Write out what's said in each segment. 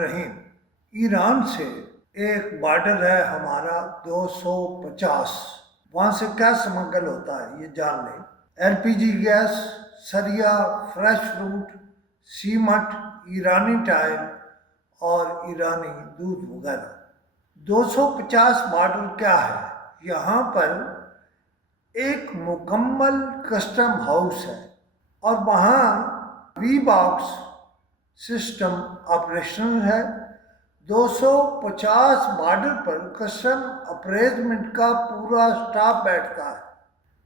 الرحیم۔ ایران سے ایک بارڈر ہے ہمارا 250، وہاں سے کیا سمگل ہوتا ہے یہ جان لیں۔ ایل پی جی گیس، سریا، فریش فروٹ، سیمنٹ، ایرانی ٹائل اور ایرانی دودھ وغیرہ۔ 250 بارڈر کیا ہے؟ یہاں پر ایک مکمل کسٹم ہاؤس ہے اور وہاں وی باکس سسٹم آپریشنل ہے۔ 250 بارڈر پر کسٹم اپریزمنٹ کا پورا سٹاف بیٹھتا ہے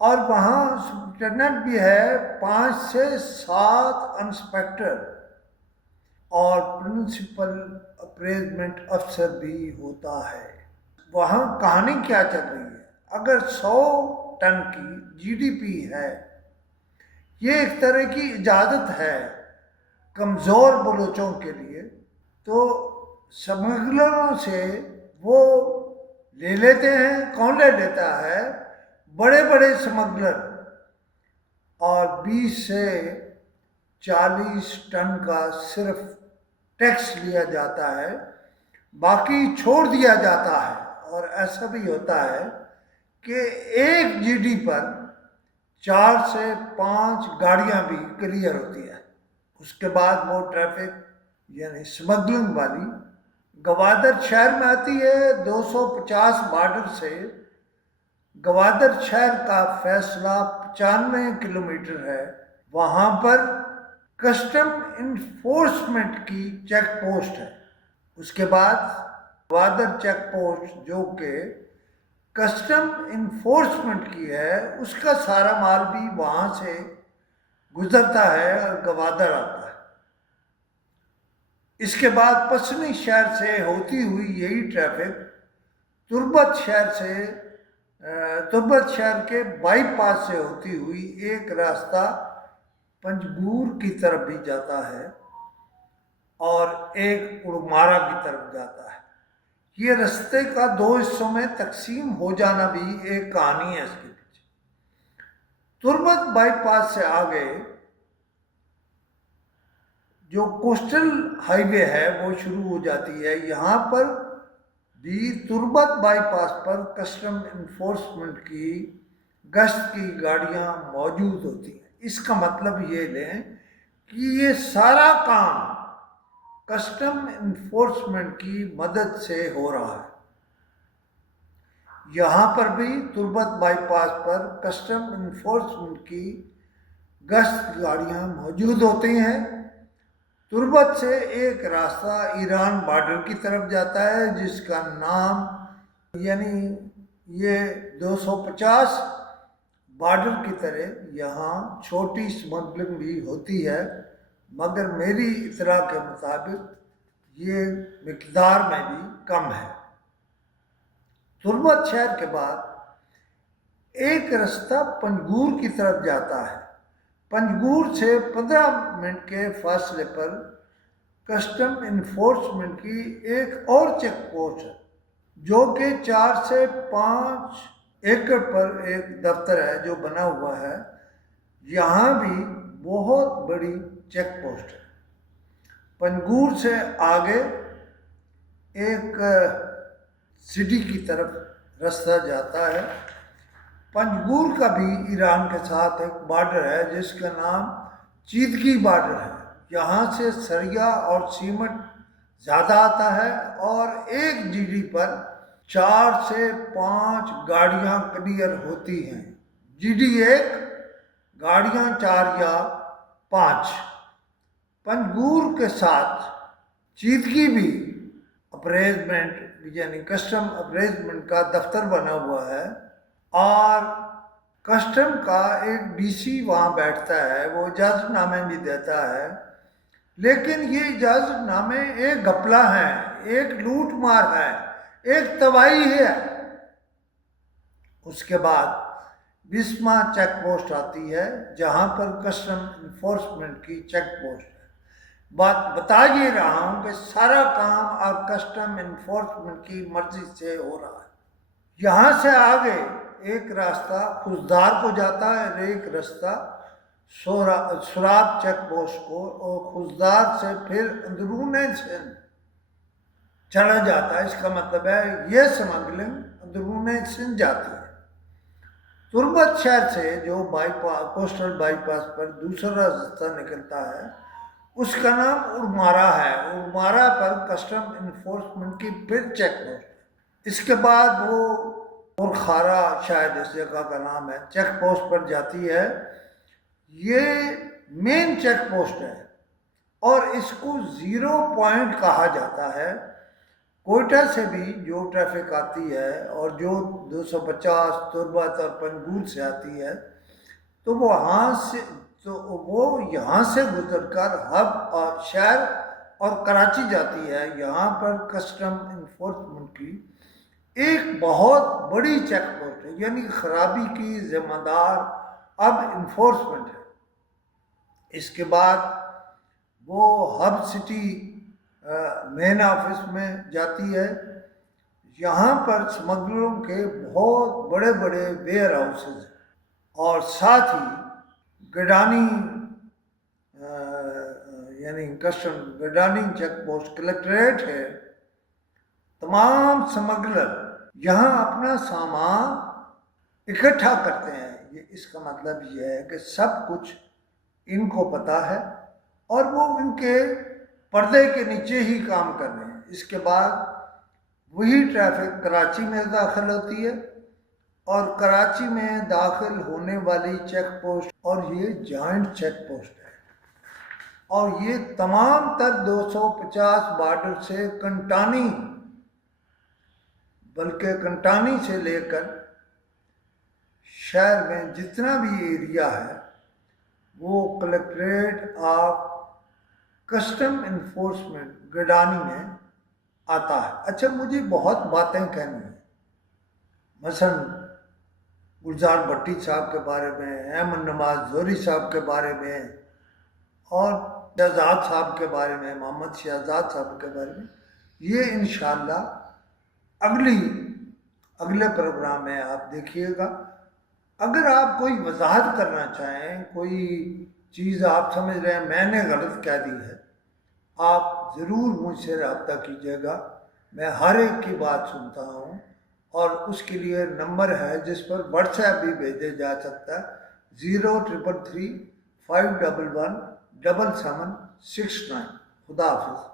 اور وہاں سپرنٹینڈنٹ بھی ہے، 5 سے 7 انسپیکٹر اور پرنسپل اپریزمنٹ افسر بھی ہوتا ہے۔ وہاں کہانی کیا چل رہی ہے؟ اگر 100 ٹن کی جی ڈی پی ہے، یہ ایک طرح کی اجازت ہے کمزور بلوچوں کے لیے، تو سمگلروں سے وہ لے لیتے ہیں۔ کون لے لیتا ہے؟ بڑے بڑے سمگلر، اور 20 سے 40 ٹن کا صرف ٹیکس لیا جاتا ہے، باقی چھوڑ دیا جاتا ہے۔ اور ایسا بھی ہوتا ہے کہ ایک جی ڈی پر 4 سے 5 گاڑیاں بھی کلیئر ہوتی ہیں۔ اس کے بعد وہ ٹریفک یعنی سمگلنگ والی گوادر شہر میں آتی ہے۔ 250 بارڈر سے گوادر شہر کا فاصلہ 95 کلومیٹر ہے۔ وہاں پر کسٹم انفورسمنٹ کی چیک پوسٹ ہے۔ اس کے بعد گوادر چیک پوسٹ جو کہ کسٹم انفورسمنٹ کی ہے، اس کا سارا مال بھی وہاں سے گزرتا ہے اور گوادر آتا ہے۔ اس کے بعد پسنی شہر سے ہوتی ہوئی یہی ٹریفک تربت شہر کے بائی پاس سے ہوتی ہوئی ایک راستہ پنجگور کی طرف بھی جاتا ہے اور ایک اڑمارا کی طرف جاتا ہے۔ یہ راستے کا 2 حصوں میں تقسیم ہو جانا بھی ایک کہانی ہے اس کے پیچھے۔ تربت بائی پاس سے آگے جو کوسٹل ہائی وے ہے وہ شروع ہو جاتی ہے۔ یہاں پر بھی تربت by pass per custom enforcement کی گشت کی گاڑیاں موجود ہوتی ہیں۔ اس کا مطلب یہ لیں کہ یہ سارا کام کسٹم انفورسمنٹ کی مدد سے ہو رہا ہے۔ یہاں پر بھی تربت by pass per custom enforcement کی گشت گاڑیاں موجود ہوتی ہیں۔ تربت سے ایک راستہ ایران بارڈر کی طرف جاتا ہے جس کا نام یعنی یہ 250 بارڈر کی طرح یہاں چھوٹی سمگلنگ بھی ہوتی ہے، مگر میری اطلاع کے مطابق یہ مقدار میں بھی کم ہے۔ تربت شہر کے بعد ایک راستہ پنجگور کی طرف جاتا ہے۔ پنجگور سے 15 منٹ کے فاصلے پر کسٹم انفورسمنٹ کی ایک اور چیک پوسٹ ہے جو کہ 4 سے 5 ایکڑ پر ایک دفتر ہے جو بنا ہوا ہے۔ یہاں بھی بہت بڑی چیک پوسٹ ہے۔ پنجگور سے آگے ایک سٹی کی طرف راستہ جاتا ہے۔ پنجگور کا بھی ایران کے ساتھ ایک بارڈر ہے جس کا نام چیدگی بارڈر ہے۔ یہاں سے سریا اور سیمنٹ زیادہ آتا ہے اور ایک جی ڈی پر 4 سے 5 گاڑیاں کلیئر ہوتی ہیں۔ جی ڈی 1 گاڑیاں 4 یا 5۔ پنجگور کے ساتھ چیدگی بھی اپریزمنٹ یعنی کسٹم اپریزمنٹ کا دفتر بنا ہوا ہے اور کسٹم کا ایک ڈی سی وہاں بیٹھتا ہے، وہ اجازت نامے بھی دیتا ہے، لیکن یہ اجازت نامے ایک گھپلہ ہیں، ایک لوٹ مار ہے، ایک تباہی ہے۔ اس کے بعد بسما چیک پوسٹ آتی ہے جہاں پر کسٹم انفورسمنٹ کی چیک پوسٹ ہے۔ بات بتا یہ رہا ہوں کہ سارا کام اب کسٹم انفورسمنٹ کی مرضی سے ہو رہا ہے۔ یہاں سے آگے ایک راستہ خزدار کو جاتا ہے اور ایک راستہ سوراب چیک پوسٹ کو، اور خزدار سے پھر اندرون سندھ چلا جاتا ہے. اس کا مطلب ہے یہ سمگلنگ اندرون سندھ جاتی ہے. تربت شہر سے جو بائی پاس کوسٹل بائی پاس پر دوسرا راستہ نکلتا ہے اس کا نام ارمارا ہے. ارمارا پر کسٹم انفورسمنٹ کی پھر چیک پوسٹ. اس کے بعد وہ اورخارا شاید اس جگہ کا نام ہے, چیک پوسٹ پر جاتی ہے. یہ مین چیک پوسٹ ہے اور اس کو 0 پوائنٹ کہا جاتا ہے. کوئٹہ سے بھی جو ٹریفک آتی ہے اور جو 250 تربت اور پنگور سے آتی ہے تو وہ یہاں سے گزر کر ہب اور شہر اور کراچی جاتی ہے. یہاں پر کسٹم انفورسمنٹ کی ایک بہت بڑی چیک پوسٹ ہے, یعنی خرابی کی ذمہ دار اب انفورسمنٹ ہے. اس کے بعد وہ ہب سٹی مین آفس میں جاتی ہے. یہاں پر اسمگلروں کے بہت بڑے بڑے ویئر ہاؤسز ہیں اور ساتھ ہی گڈانی یعنی کسٹم گڈانی چیک پوسٹ کلیکٹریٹ ہے. تمام اسمگلر یہاں اپنا سامان اکٹھا کرتے ہیں. اس کا مطلب یہ ہے کہ سب کچھ ان کو پتہ ہے اور وہ ان کے پردے کے نیچے ہی کام کر رہے ہیں. اس کے بعد وہی ٹریفک کراچی میں داخل ہوتی ہے اور کراچی میں داخل ہونے والی چیک پوسٹ اور یہ جوائنٹ چیک پوسٹ ہے اور یہ تمام تر 250 بارڈر سے کنٹانی بلکہ کنٹانی سے لے کر شہر میں جتنا بھی ایریا ہے وہ کلیکٹریٹ آف کسٹم انفورسمنٹ گڈانی میں آتا ہے. اچھا, مجھے بہت باتیں کہنی ہیں, مثلا گلزار بھٹی صاحب کے بارے میں, احمد نواز زوری صاحب کے بارے میں اور شہزاد صاحب کے بارے میں, محمد شہزاد صاحب کے بارے میں. یہ انشاءاللہ اگلے پروگرام میں آپ دیکھیے گا. اگر آپ کوئی وضاحت کرنا چاہیں, کوئی چیز آپ سمجھ رہے ہیں میں نے غلط کہہ دی ہے, آپ ضرور مجھ سے رابطہ کیجیے گا. میں ہر ایک کی بات سنتا ہوں اور اس کے لیے نمبر ہے جس پر واٹس ایپ بھی بھیجے جا سکتا ہے 0333 511 7769. خدا حافظ.